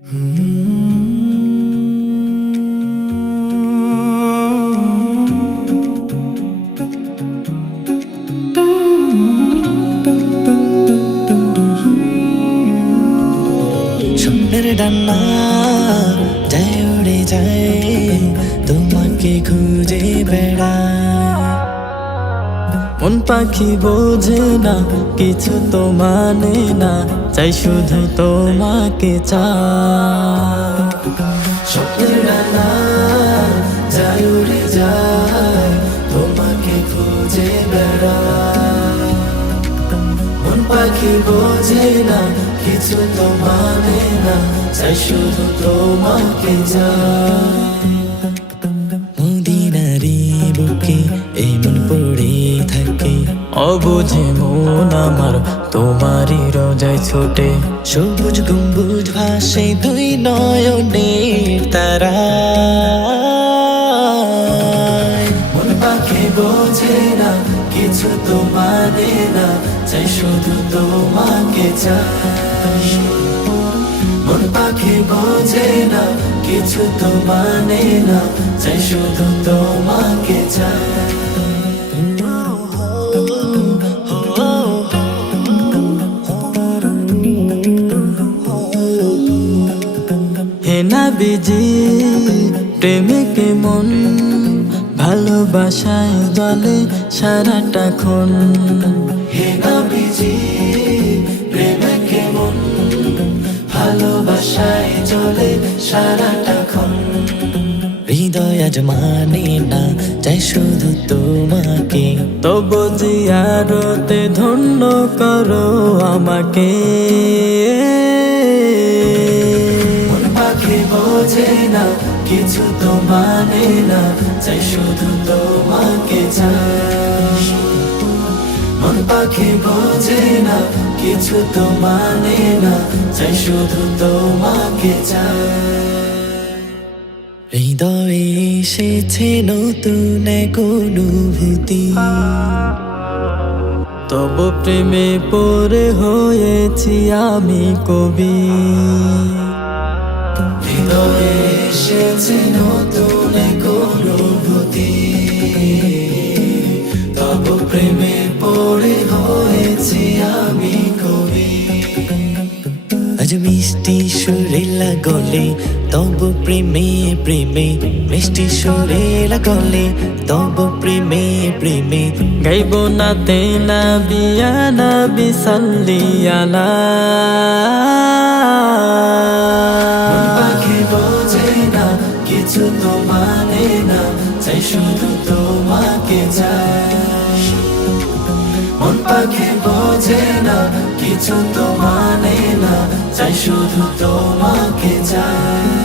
স্বপ্নের ডান্না যায় উড়ে যায়, তোমাকে খুঁজে বেড়ায়। মন পাখি বোঝে না, কিছু তো মানে না, চাই শুধু তোমাকে চায়। স্বপ্নের ডান্না যায় উড়ে যায়, তোমাকে খুঁজে বেড়ায়। মন পাখি বোঝে না, কিছু তো মানে না, চাই শুধু তোমাকে চায়। মদিনারি বুকে এই মন পড়ে থাকে, অবুঝে মন আমার তোমারই রোজায় ছোটে। সবুজ গম্বুজ ভাসে দুই নয়নের তারায়। মন পাখি বোঝে না, কিছু তো মানে না, চাই শুধু তোমাকে চাই। মন পাখি বোঝে না, কিছু তো মানে না, চাই শুধু তোমাকে চাই। হে নবীজি প্রেমিকে মন, ভালোবাসায় জলে সারাটাক্ষণ। হে নবীজি প্রেমিকে মন, ভালোবাসায় জলে সারাটাক্ষণ। হৃদয় আজ মানে না, চাই শুধু তোমাকে, তবু জিয়ারতে ধন্য করো আমাকে। মন পাখি বোঝে না, কিছু তো মানে না, চাই শুধু তোমাকে চাই। মন পাখি বোঝে না, কিছু তো মানে না, চাই শুধু তোমাকে চাই। হৃদয়ে এসেছে নতুন এক অনুভূতি, তবু প্রেমে পড়ে হয়েছি আমি কবি। হৃদয়ে এসেছে নতুন এক অনুভূতি, তবু প্রেমে পড়ে হয়েছি আমি কবি। আজ মিষ্টি সুরে লাগলে, তবু প্রেমে প্রেমে, মিষ্টি সুরে লাগলে, তবু প্রেমে প্রেমে, গাইব না তে নবী ইয়া নবী সাল্লি আলা। মন পাখি বোঝে না, কিছু তো মানে না, চাই শুধু তোমাকে চাই। মন পাখি বোঝে না, কিছু তো মানে না, চাই শুধু তোমাকে চাই।